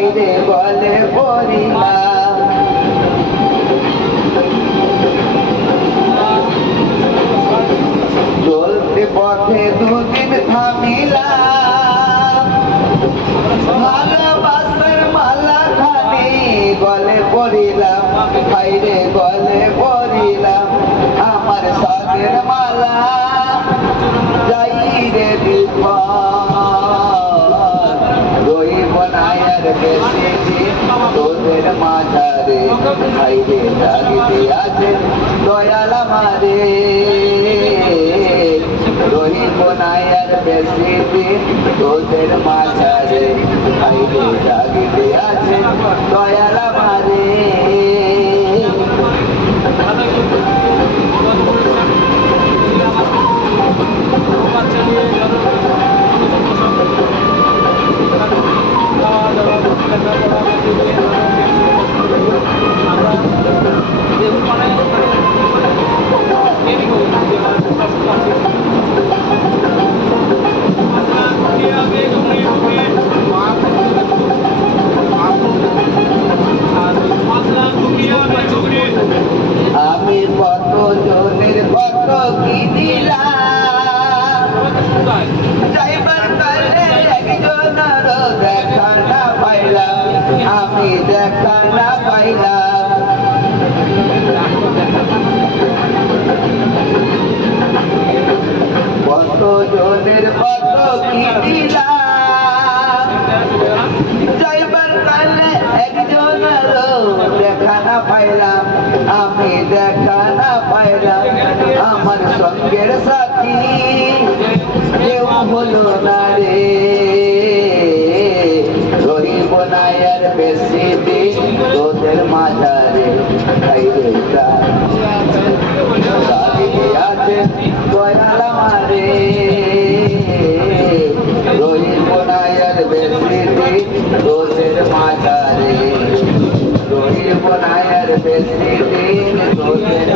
হাইরে বলে পড়িলাম চলতে পথে দুদিন থামিলাম ভালোবাসার মালা খানি গলে পড়িলাম হাইরে গলে পড়িলাম আমার সাদের মালা যাই রে বিপদ রইব না আর বেশি দিন তোদের মাঝারে হাইরে জাগিতে আছে দয়াল আমারে রইব না আর বেশি দিন তোদের মাঝারে হাইরে জাগিতে আছে দয়াল আমারে আমি কত জনের কত কি দিলাম যাইবার কালে একজনের দেখা না পাইলাম আমি দেখা না পাইলাম কত জনের কত কি দিলাম যাইবার কালে একজনের দেখা না পাইলাম আমি দেখা না পাইলাম আমার সঙ্গের সাথী কেউ হলো না রে রহিব না আর বেশি দিন তোদের মাঝারে আছে দয়াল আমারে রহিব না আর বেশি দিন তোদের মাঝারে রহিব না আর বেশি দিন তোদের